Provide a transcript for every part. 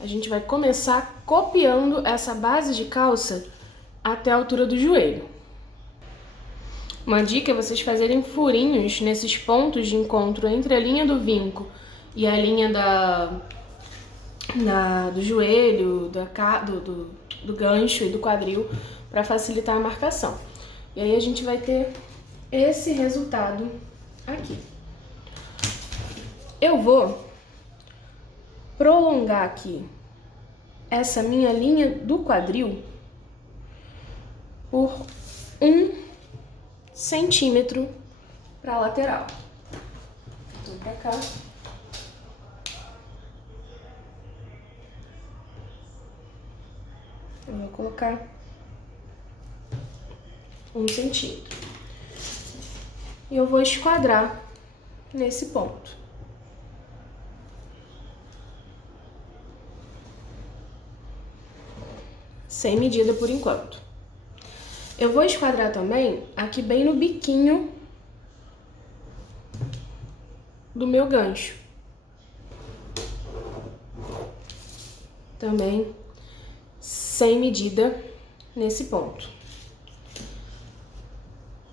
a gente vai começar copiando essa base de calça até a altura do joelho. Uma dica é vocês fazerem furinhos nesses pontos de encontro entre a linha do vinco e a linha do joelho, do gancho e do quadril, para facilitar a marcação. E aí a gente vai ter esse resultado aqui. Eu vou prolongar aqui essa minha linha do quadril por 1 centímetro para a lateral. Vou pra cá. Eu vou colocar 1 centímetro. E eu vou esquadrar nesse ponto. Sem medida por enquanto. Eu vou esquadrar também aqui bem no biquinho do meu gancho. Também sem medida nesse ponto.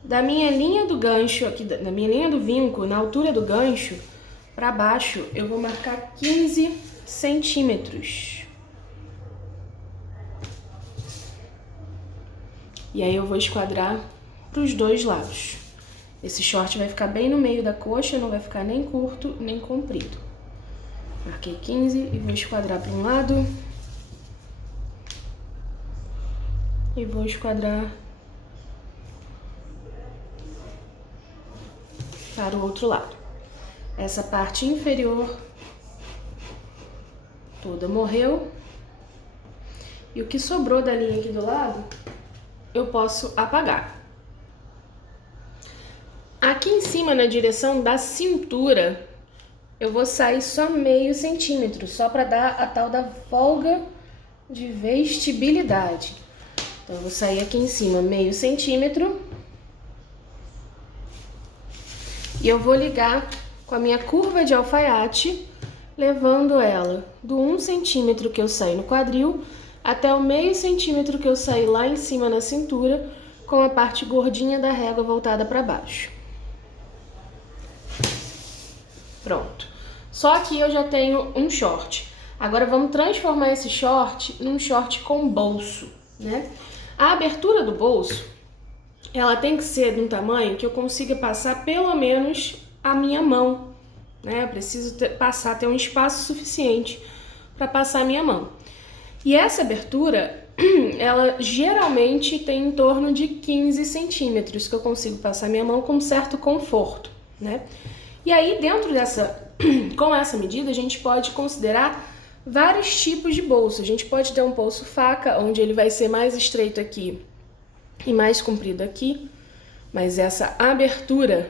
Da minha linha do gancho, aqui da minha linha do vinco, na altura do gancho, para baixo, eu vou marcar 15 centímetros. E aí eu vou esquadrar para os dois lados. Esse short vai ficar bem no meio da coxa, não vai ficar nem curto, nem comprido. Marquei 15 e vou esquadrar para um lado. E vou esquadrar para o outro lado. Essa parte inferior toda morreu. E o que sobrou da linha aqui do lado, eu posso apagar. Aqui em cima, na direção da cintura, eu vou sair só meio centímetro, só para dar a tal da folga de vestibilidade. Então, eu vou sair aqui em cima meio centímetro. E eu vou ligar com a minha curva de alfaiate, levando ela do 1 centímetro que eu saí no quadril até o meio centímetro que eu saí lá em cima na cintura, com a parte gordinha da régua voltada para baixo. Pronto. Só que eu já tenho um short. Agora vamos transformar esse short num short com bolso, né? A abertura do bolso, ela tem que ser de um tamanho que eu consiga passar pelo menos a minha mão, né? Eu preciso ter um espaço suficiente para passar a minha mão. E essa abertura, ela geralmente tem em torno de 15 centímetros, que eu consigo passar a minha mão com certo conforto, né? E aí, com essa medida, a gente pode considerar vários tipos de bolso. A gente pode ter um bolso faca, onde ele vai ser mais estreito aqui e mais comprido aqui, mas essa abertura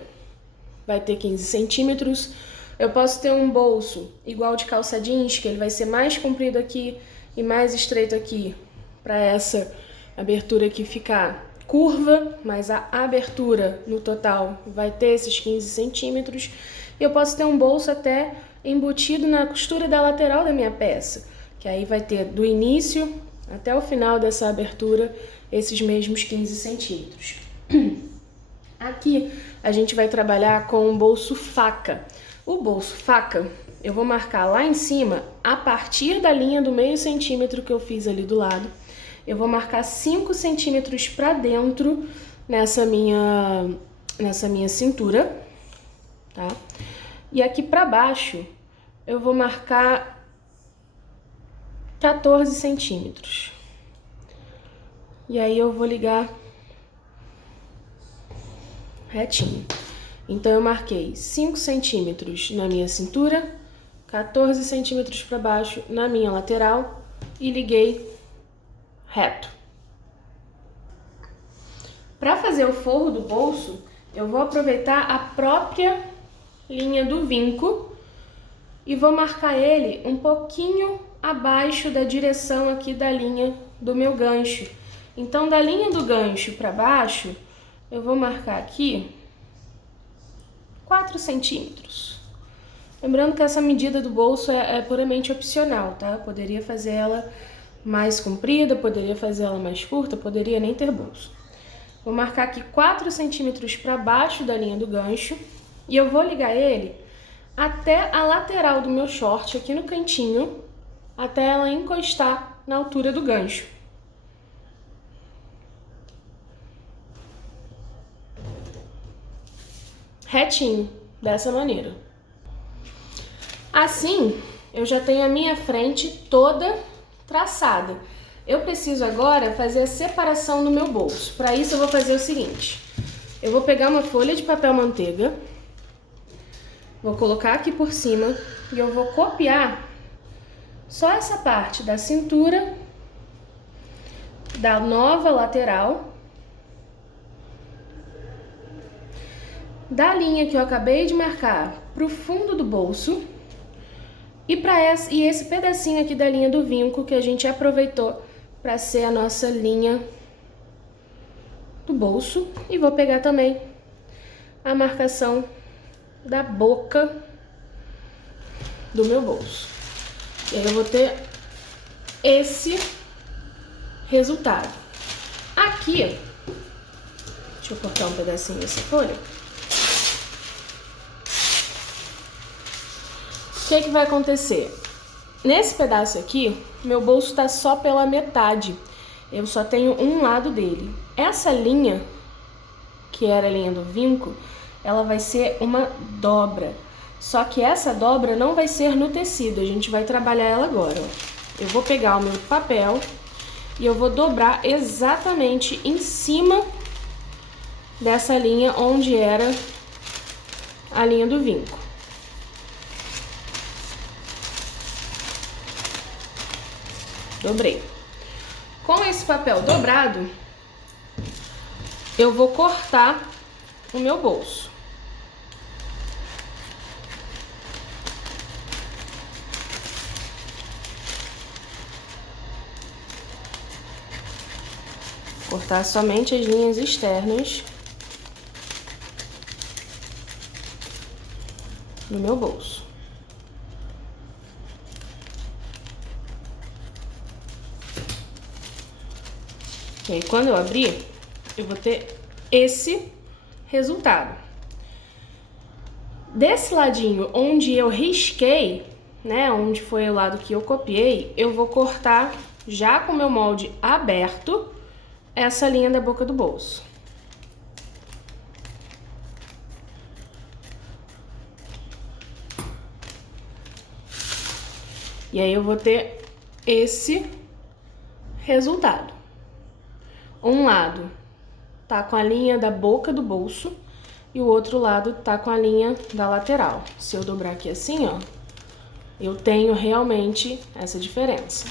vai ter 15 centímetros. Eu posso ter um bolso igual de calça jeans, que ele vai ser mais comprido aqui e mais estreito aqui, para essa abertura aqui ficar curva, mas a abertura no total vai ter esses 15 centímetros. E eu posso ter um bolso até embutido na costura da lateral da minha peça, que aí vai ter do início até o final dessa abertura esses mesmos 15 centímetros. Aqui a gente vai trabalhar com um bolso faca. O bolso faca eu vou marcar lá em cima, a partir da linha do meio centímetro que eu fiz ali do lado. Eu vou marcar 5 centímetros para dentro nessa minha cintura, tá? E aqui para baixo eu vou marcar 14 centímetros. E aí eu vou ligar retinho. Então eu marquei 5 centímetros na minha cintura, 14 centímetros para baixo na minha lateral e liguei reto. Para fazer o forro do bolso, eu vou aproveitar a própria linha do vinco e vou marcar ele um pouquinho abaixo da direção aqui da linha do meu gancho. Então, da linha do gancho para baixo, eu vou marcar aqui 4 centímetros. Lembrando que essa medida do bolso é puramente opcional, tá? Poderia fazer ela mais comprida, poderia fazer ela mais curta, poderia nem ter bolso. Vou marcar aqui 4 centímetros para baixo da linha do gancho e eu vou ligar ele até a lateral do meu short, aqui no cantinho, até ela encostar na altura do gancho. Retinho, dessa maneira. Assim, eu já tenho a minha frente toda traçada. Eu preciso agora fazer a separação do meu bolso. Para isso eu vou fazer o seguinte: eu vou pegar uma folha de papel manteiga, vou colocar aqui por cima e eu vou copiar só essa parte da cintura da nova lateral, da linha que eu acabei de marcar para o fundo do bolso e esse pedacinho aqui da linha do vinco que a gente aproveitou para ser a nossa linha do bolso. E vou pegar também a marcação da boca do meu bolso. E aí eu vou ter esse resultado. Aqui, deixa eu cortar um pedacinho dessa folha. O que vai acontecer? Nesse pedaço aqui, meu bolso tá só pela metade. Eu só tenho um lado dele. Essa linha, que era a linha do vinco, ela vai ser uma dobra. Só que essa dobra não vai ser no tecido, a gente vai trabalhar ela agora. Ó. Eu vou pegar o meu papel e eu vou dobrar exatamente em cima dessa linha onde era a linha do vinco. Dobrei. Com esse papel dobrado, eu vou cortar o meu bolso. Cortar somente as linhas externas do meu bolso. E aí, quando eu abrir, eu vou ter esse resultado. Desse ladinho onde eu risquei, né, onde foi o lado que eu copiei, eu vou cortar, já com o meu molde aberto, essa linha da boca do bolso. E aí eu vou ter esse resultado. Um lado tá com a linha da boca do bolso e o outro lado tá com a linha da lateral. Se eu dobrar aqui assim, ó, eu tenho realmente essa diferença.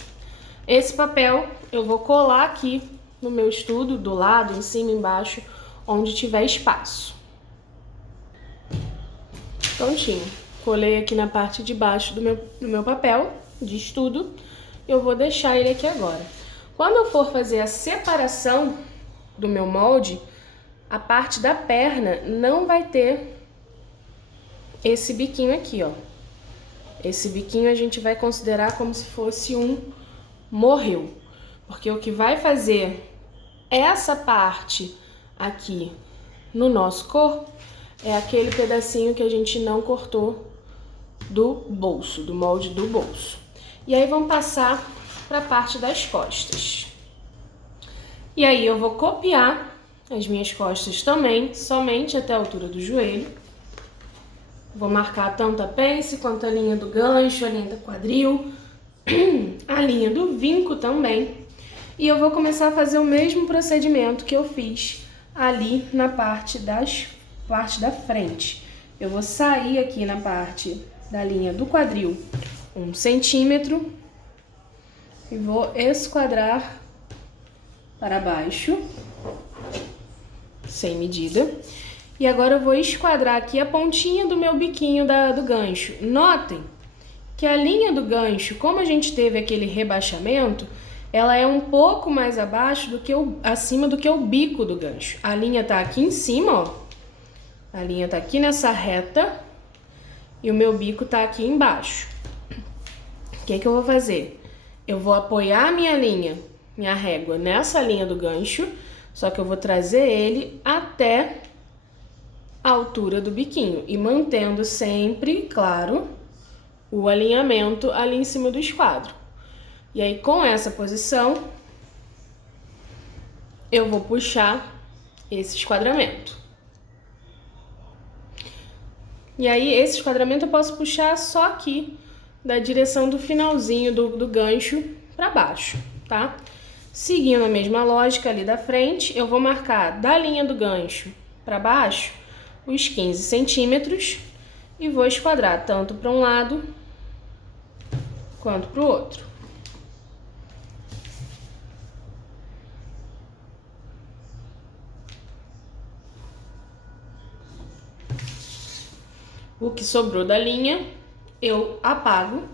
Esse papel eu vou colar aqui no meu estudo, do lado, em cima, embaixo, onde tiver espaço. Prontinho. Colei aqui na parte de baixo do meu papel de estudo. Eu vou deixar ele aqui agora. Quando eu for fazer a separação do meu molde, a parte da perna não vai ter esse biquinho aqui, ó. Esse biquinho a gente vai considerar como se fosse um morreu. Porque o que vai fazer essa parte aqui no nosso corpo é aquele pedacinho que a gente não cortou do bolso, do molde do bolso. E aí vamos passar para a parte das costas. E aí eu vou copiar as minhas costas também, somente até a altura do joelho. Vou marcar tanto a pence quanto a linha do gancho, a linha do quadril, a linha do vinco também. E eu vou começar a fazer o mesmo procedimento que eu fiz ali na parte da frente. Eu vou sair aqui na parte da linha do quadril 1 centímetro e vou esquadrar para baixo, sem medida. E agora eu vou esquadrar aqui a pontinha do meu biquinho do gancho. Notem que a linha do gancho, como a gente teve aquele rebaixamento, ela é um pouco mais abaixo do que acima do que o bico do gancho. A linha tá aqui em cima, ó. A linha tá aqui nessa reta e o meu bico tá aqui embaixo. O que que eu vou fazer? Eu vou apoiar a minha régua nessa linha do gancho, só que eu vou trazer ele até a altura do biquinho e mantendo sempre, claro, o alinhamento ali em cima do esquadro. E aí, com essa posição, eu vou puxar esse esquadramento. E aí, esse esquadramento eu posso puxar só aqui, da direção do finalzinho do gancho para baixo, tá? Seguindo a mesma lógica ali da frente, eu vou marcar da linha do gancho para baixo os 15 centímetros e vou esquadrar tanto para um lado quanto para o outro. O que sobrou da linha, eu apago.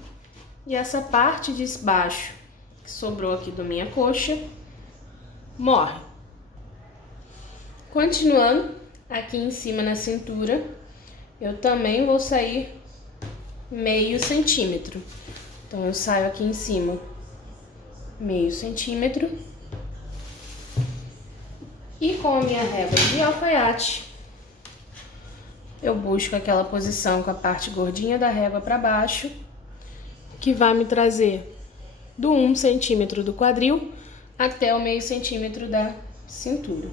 E essa parte de baixo que sobrou aqui da minha coxa, morre. Continuando, aqui em cima na cintura, eu também vou sair meio centímetro. Então, eu saio aqui em cima meio centímetro. E com a minha régua de alfaiate, eu busco aquela posição com a parte gordinha da régua para baixo, que vai me trazer do 1 centímetro do quadril até o meio centímetro da cintura,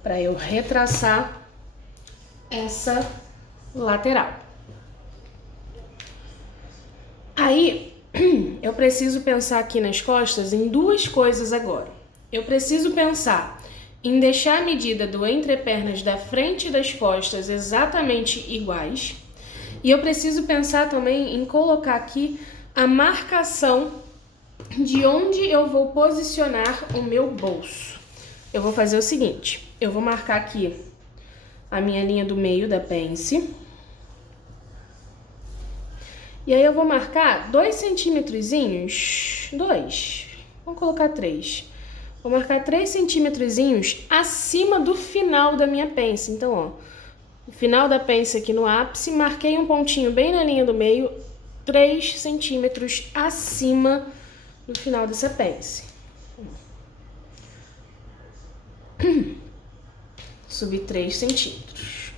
para eu retraçar essa lateral. Aí, eu preciso pensar aqui nas costas em duas coisas agora. Eu preciso pensar em deixar a medida do entrepernas da frente e das costas exatamente iguais. E eu preciso pensar também em colocar aqui a marcação de onde eu vou posicionar o meu bolso. Eu vou fazer o seguinte, eu vou marcar aqui a minha linha do meio da pence. E aí eu vou marcar 2 centímetrozinhos, vamos colocar 3. Vou marcar 3 centímetrozinhos acima do final da minha pence. Então, ó, o final da pence aqui no ápice, marquei um pontinho bem na linha do meio, 3 centímetros acima do final dessa pence. Subi 3 centímetros.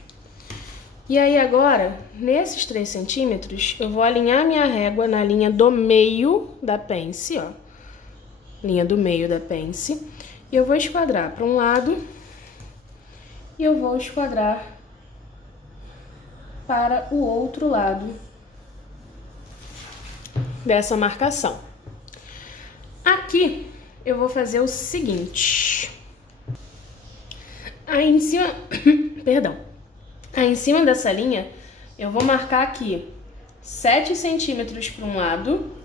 E aí agora, nesses 3 centímetros, eu vou alinhar minha régua na linha do meio da pence, ó. Linha do meio da pence. E eu vou esquadrar para um lado e eu vou esquadrar para o outro lado dessa marcação. Aqui eu vou fazer o seguinte. Aí em cima, perdão. Aí em cima dessa linha, eu vou marcar aqui 7 centímetros para um lado.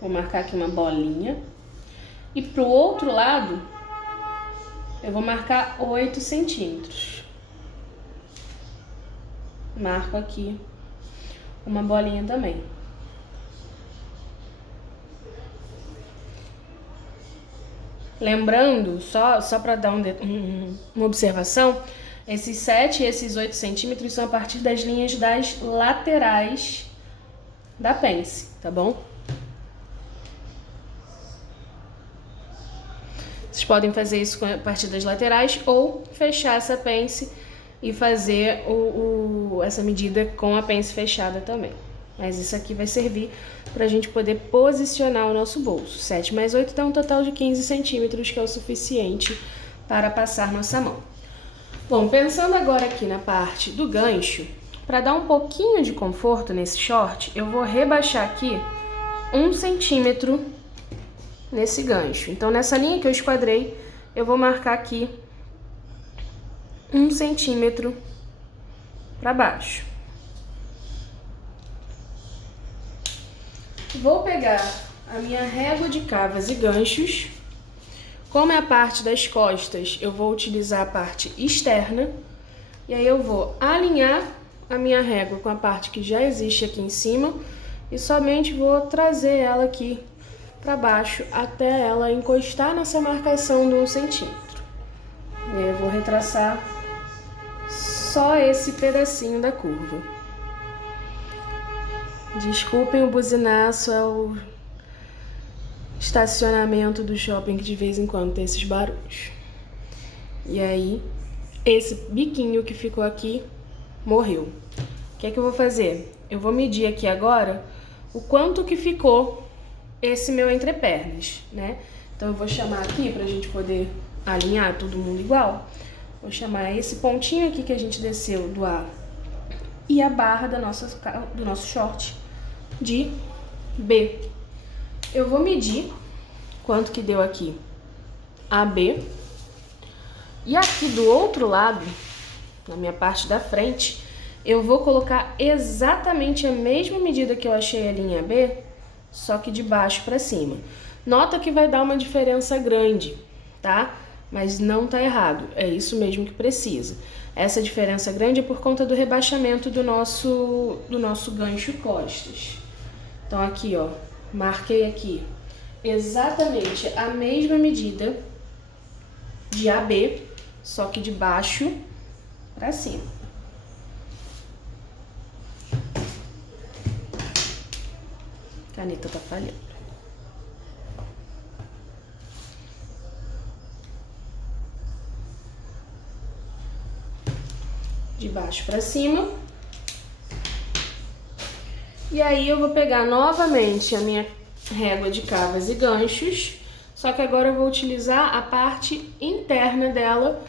Vou marcar aqui uma bolinha. E pro outro lado, eu vou marcar 8 centímetros. Marco aqui uma bolinha também. Lembrando, só para dar uma observação, esses 7 e esses 8 centímetros são a partir das linhas das laterais da pence, tá bom? Vocês podem fazer isso a partir das laterais ou fechar essa pence e fazer essa medida com a pence fechada também. Mas isso aqui vai servir para a gente poder posicionar o nosso bolso. 7 mais 8 dá um total de 15 centímetros, que é o suficiente para passar nossa mão. Bom, pensando agora aqui na parte do gancho, para dar um pouquinho de conforto nesse short, eu vou rebaixar aqui 1 centímetro nesse gancho. Então, nessa linha que eu esquadrei, eu vou marcar aqui 1 centímetro para baixo. Vou pegar a minha régua de cavas e ganchos. Como é a parte das costas, eu vou utilizar a parte externa. E aí eu vou alinhar a minha régua com a parte que já existe aqui em cima e somente vou trazer ela aqui para baixo até ela encostar nessa marcação de 1 centímetro. E aí eu vou retraçar só esse pedacinho da curva. Desculpem o buzinaço, é o estacionamento do shopping que de vez em quando tem esses barulhos. E aí, esse biquinho que ficou aqui morreu. O que é que eu vou fazer? Eu vou medir aqui agora o quanto que ficou esse meu entrepernas, né? Então eu vou chamar aqui pra gente poder alinhar todo mundo igual. Vou chamar esse pontinho aqui que a gente desceu do A e a barra do nosso short de B. Eu vou medir quanto que deu aqui AB. E aqui do outro lado, na minha parte da frente, eu vou colocar exatamente a mesma medida que eu achei a linha B, só que de baixo para cima. Nota que vai dar uma diferença grande, tá? Mas não tá errado, é isso mesmo que precisa. Essa diferença grande é por conta do rebaixamento do nosso gancho costas. Então aqui, ó, marquei aqui exatamente a mesma medida de AB, só que de baixo para cima. A caneta tá falhando. De baixo para cima. E aí eu vou pegar novamente a minha régua de cavas e ganchos, só que agora eu vou utilizar a parte interna dela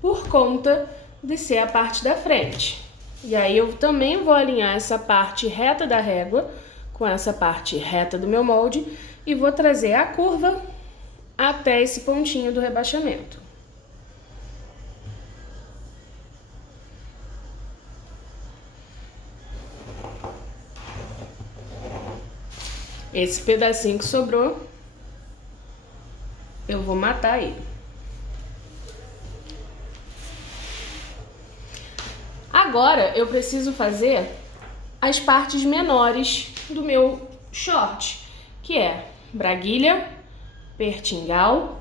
por conta de ser a parte da frente. E aí eu também vou alinhar essa parte reta da régua com essa parte reta do meu molde e vou trazer a curva até esse pontinho do rebaixamento. Esse pedacinho que sobrou, eu vou matar ele. Agora eu preciso fazer as partes menores do meu short, que é braguilha, pertingal,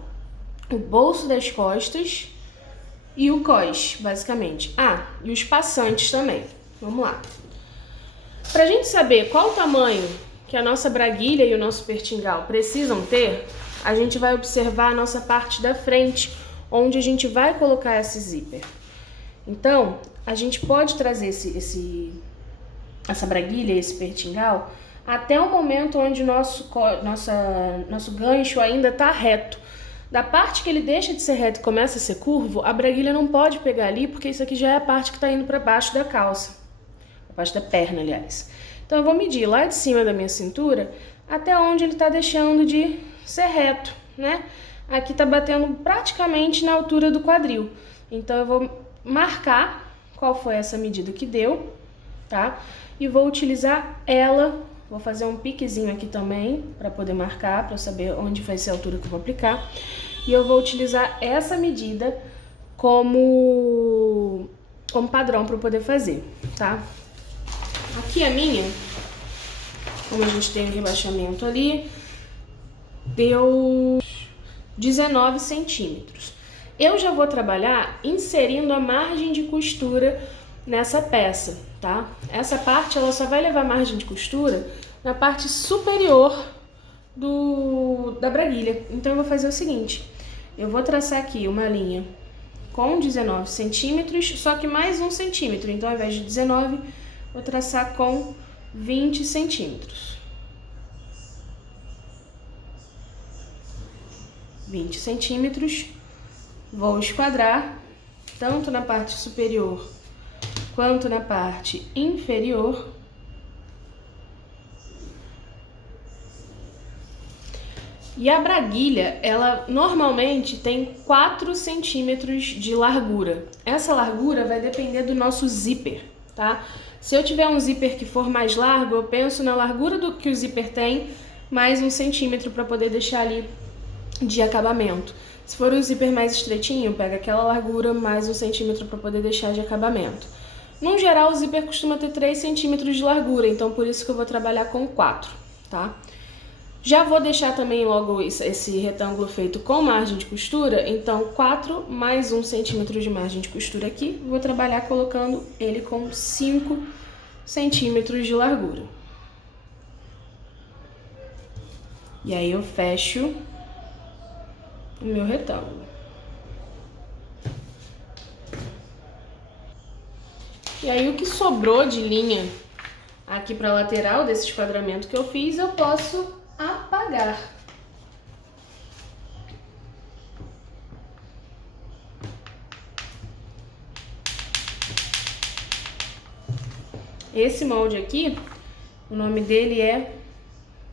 o bolso das costas e o cós, basicamente. Ah, e os passantes também. Vamos lá. Pra gente saber qual o tamanho que a nossa braguilha e o nosso pertingal precisam ter, a gente vai observar a nossa parte da frente, onde a gente vai colocar esse zíper. Então, a gente pode trazer essa braguilha, esse pertingal, até o momento onde o nosso gancho ainda está reto. Da parte que ele deixa de ser reto e começa a ser curvo, a braguilha não pode pegar ali, porque isso aqui já é a parte que está indo para baixo da calça, a parte da perna, aliás. Então eu vou medir lá de cima da minha cintura até onde ele está deixando de ser reto, né? Aqui tá batendo praticamente na altura do quadril. Então eu vou marcar qual foi essa medida que deu, tá? E vou utilizar ela, vou fazer um piquezinho aqui também para poder marcar, para eu saber onde vai ser a altura que eu vou aplicar. E eu vou utilizar essa medida como padrão para eu poder fazer, tá? Aqui a minha, como a gente tem o rebaixamento ali, deu 19 centímetros. Eu já vou trabalhar inserindo a margem de costura nessa peça, tá? Essa parte ela só vai levar margem de costura na parte superior da braguilha. Então eu vou fazer o seguinte, eu vou traçar aqui uma linha com 19 centímetros, só que mais 1 centímetro. Então ao invés de 19, vou traçar com 20 centímetros. 20 centímetros. Vou esquadrar tanto na parte superior quanto na parte inferior. E a braguilha, ela normalmente tem 4 centímetros de largura. Essa largura vai depender do nosso zíper, tá? Se eu tiver um zíper que for mais largo, eu penso na largura do que o zíper tem, mais 1 centímetro para poder deixar ali de acabamento. Se for um zíper mais estreitinho, pega aquela largura mais 1 centímetro para poder deixar de acabamento. No geral, o zíper costuma ter 3 centímetros de largura, então por isso que eu vou trabalhar com 4, tá? Já vou deixar também logo esse retângulo feito com margem de costura, então 4 mais 1 centímetro de margem de costura aqui, vou trabalhar colocando ele com 5 centímetros de largura. E aí eu fecho o meu retângulo. E aí o que sobrou de linha aqui para a lateral desse esquadramento que eu fiz, eu posso apagar. Esse molde aqui, o nome dele é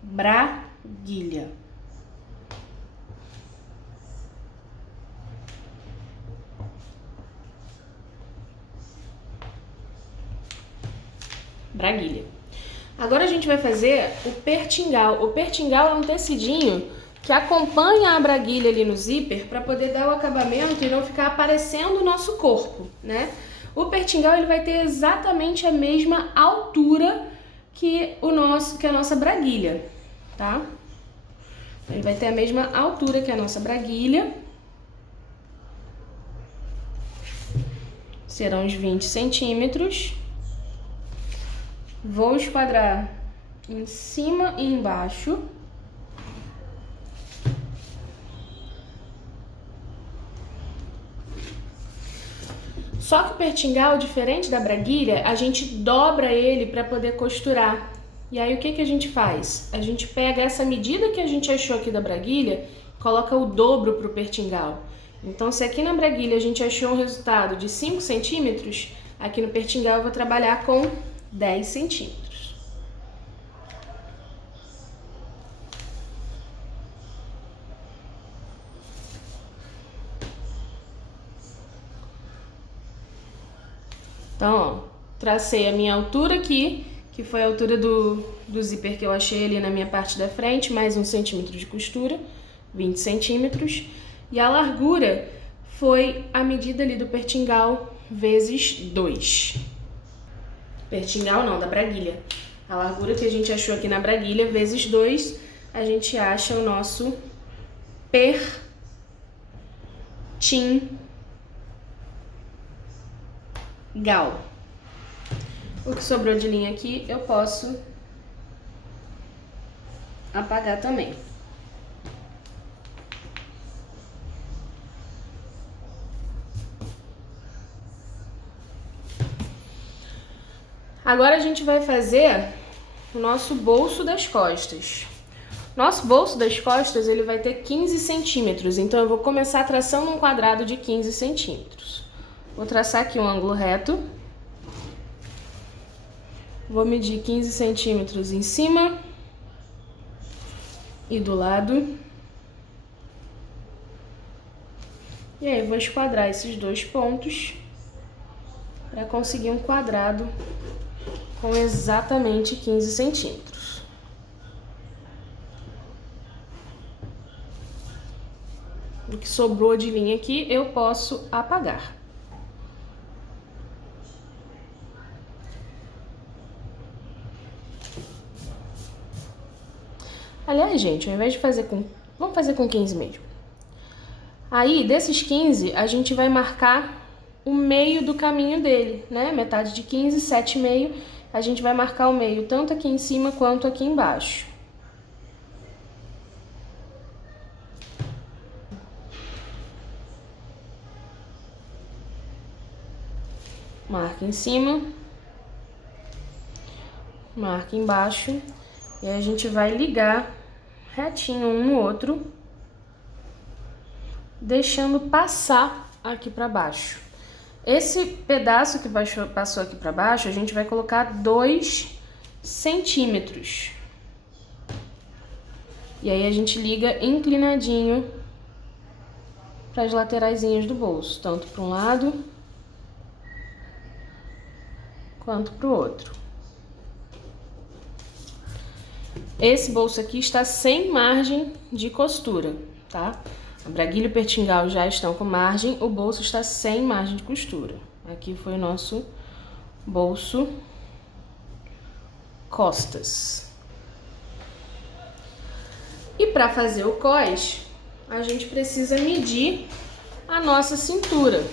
Braguilha. Braguilha. Agora a gente vai fazer o pertingal. O pertingal é um tecidinho que acompanha a braguilha ali no zíper para poder dar o acabamento e não ficar aparecendo o nosso corpo, né? O pertingal ele vai ter exatamente a mesma altura que a nossa braguilha, tá? Ele vai ter a mesma altura que a nossa braguilha. Serão uns 20 centímetros. Vou esquadrar em cima e embaixo. Só que o pertingal, diferente da braguilha, a gente dobra ele para poder costurar. E aí o que a gente faz? A gente pega essa medida que a gente achou aqui da braguilha, coloca o dobro pro pertingal. Então, se aqui na braguilha a gente achou um resultado de 5 centímetros, aqui no pertingal eu vou trabalhar com 10 centímetros. Então, ó, tracei a minha altura aqui, que foi a altura do zíper que eu achei ali na minha parte da frente, mais 1 centímetro de costura, 20 centímetros. E a largura foi a medida ali do pertingal vezes 2. Pertingal não, da braguilha. A largura que a gente achou aqui na braguilha vezes 2, a gente acha o nosso pertingal. O que sobrou de linha aqui eu posso apagar também. Agora a gente vai fazer o nosso bolso das costas. Nosso bolso das costas ele vai ter 15 centímetros, então eu vou começar traçando um quadrado de 15 centímetros. Vou traçar aqui um ângulo reto. Vou medir 15 centímetros em cima e do lado. E aí vou esquadrar esses dois pontos para conseguir um quadrado com exatamente 15 centímetros. O que sobrou de linha aqui eu posso apagar. Aliás, gente, ao invés de fazer com... Vamos fazer com 15 mesmo. Aí, desses 15, a gente vai marcar o meio do caminho dele, né? Metade de 15, 7,5. A gente vai marcar o meio tanto aqui em cima quanto aqui embaixo. Marca em cima. Marca embaixo. E aí a gente vai ligar retinho um no outro, deixando passar aqui para baixo. Esse pedaço que passou aqui para baixo, a gente vai colocar 2 centímetros. E aí a gente liga inclinadinho para as lateraisinhas do bolso, tanto para um lado quanto para o outro. Esse bolso aqui está sem margem de costura, tá? A braguilha e o pertingal já estão com margem, o bolso está sem margem de costura. Aqui foi o nosso bolso costas. para fazer o cós, a gente precisa medir a nossa cintura.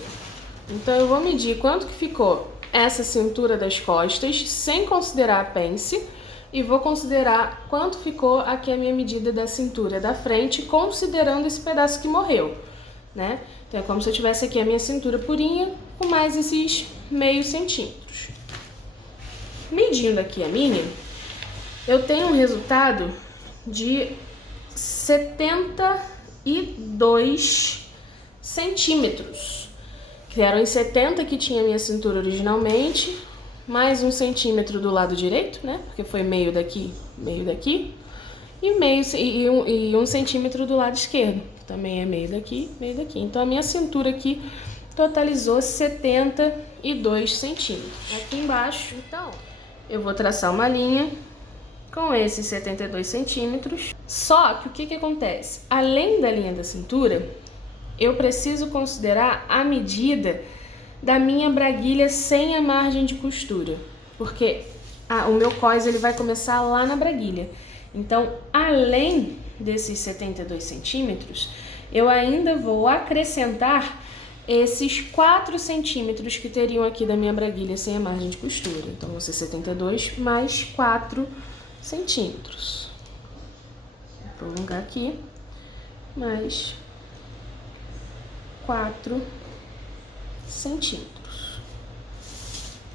Então eu vou medir quanto que ficou essa cintura das costas, sem considerar a pence, e vou considerar quanto ficou aqui a minha medida da cintura da frente, considerando esse pedaço que morreu, né? Então é como se eu tivesse aqui a minha cintura purinha, com mais esses meio centímetros. Medindo aqui a minha, eu tenho um resultado de 72 centímetros. Que eram os 70 que tinha a minha cintura originalmente, mais 1 centímetro do lado direito, né? Porque foi meio daqui, e 1 centímetro do lado esquerdo, que também é meio daqui. Então a minha cintura aqui totalizou 72 centímetros. Aqui embaixo, então, eu vou traçar uma linha com esses 72 centímetros. Só que o que acontece? Além da linha da cintura, eu preciso considerar a medida da minha braguilha sem a margem de costura, porque o meu cós ele vai começar lá na braguilha. Então, além desses 72 centímetros, eu ainda vou acrescentar esses 4 centímetros que teriam aqui da minha braguilha sem a margem de costura. Então, vão ser 72 mais 4 centímetros. Vou prolongar aqui, mais 4 centímetros,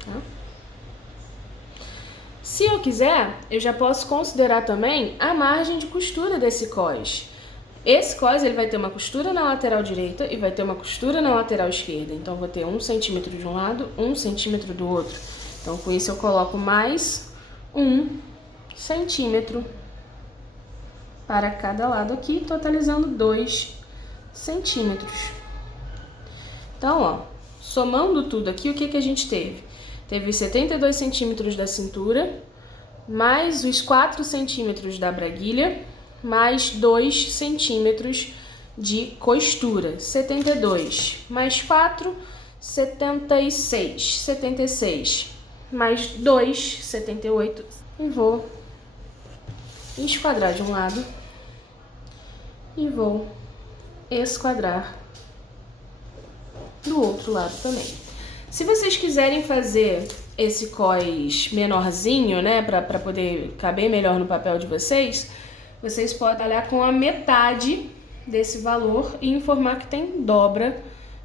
tá? Se eu quiser, eu já posso considerar também a margem de costura desse cós. Esse cós ele vai ter uma costura na lateral direita e vai ter uma costura na lateral esquerda. Então, eu vou ter 1 centímetro de um lado, 1 centímetro do outro. Então, com isso eu coloco mais 1 centímetro para cada lado aqui, totalizando 2 centímetros. Então, ó, somando tudo aqui, o que a gente teve? Teve os 72 centímetros da cintura, mais os 4 centímetros da braguilha, mais 2 centímetros de costura. 72 mais 4, 76. 76 mais 2, 78. E vou esquadrar de um lado e vou esquadrar do outro lado também. Se vocês quiserem fazer esse cós menorzinho, né, para poder caber melhor no papel de vocês, vocês podem trabalhar com a metade desse valor e informar que tem dobra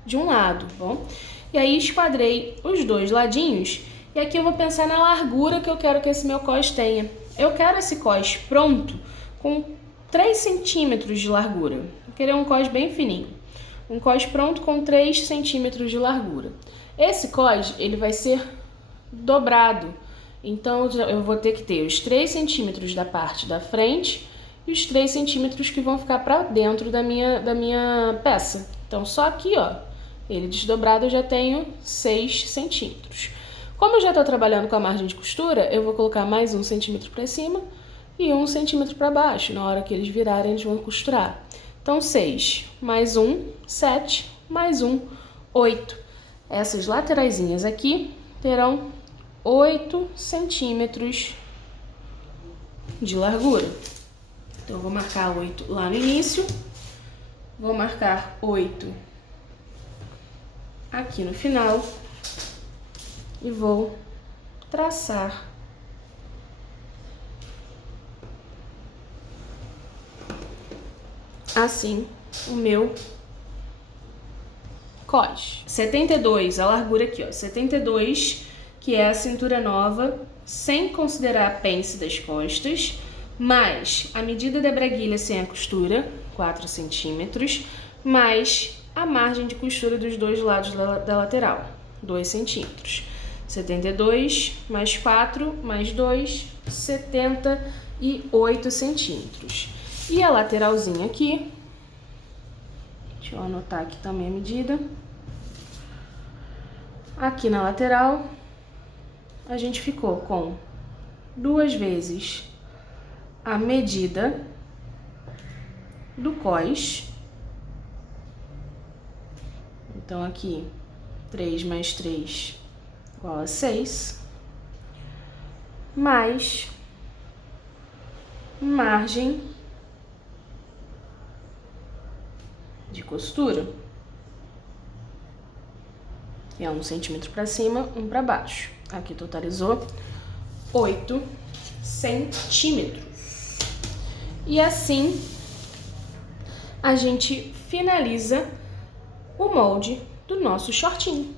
de um lado, bom? E aí esquadrei os dois ladinhos e aqui eu vou pensar na largura que eu quero que esse meu cós tenha. Eu quero esse cós pronto com 3 centímetros de largura. Eu queria um cós bem fininho. Um cós pronto com 3 centímetros de largura. Esse cós, ele vai ser dobrado. Então, eu vou ter que ter os 3 centímetros da parte da frente e os 3 centímetros que vão ficar para dentro da minha peça. Então, só aqui, ó, ele desdobrado eu já tenho 6 centímetros. Como eu já estou trabalhando com a margem de costura, eu vou colocar mais 1 centímetro para cima e 1 centímetro para baixo. Na hora que eles virarem, eles vão costurar. Então, 6 mais 1, 7, mais 1, 8. Essas lateraisinhas aqui terão 8 centímetros de largura. Então, eu vou marcar 8 lá no início, vou marcar 8 aqui no final e vou traçar assim o meu cós. 72, a largura aqui, ó, 72, que é a cintura nova, sem considerar a pence das costas, mais a medida da braguilha sem a costura, 4 centímetros, mais a margem de costura dos dois lados da lateral, 2 centímetros. 72 mais 4 mais 2, 78 centímetros. E a lateralzinha aqui, deixa eu anotar aqui também a medida. Aqui na lateral, a gente ficou com 2 vezes a medida do cós. Então, aqui, 3 mais 3 igual a 6, mais margem costura. É 1 centímetro para cima, 1 para baixo. Aqui totalizou 8 centímetros. E assim a gente finaliza o molde do nosso shortinho.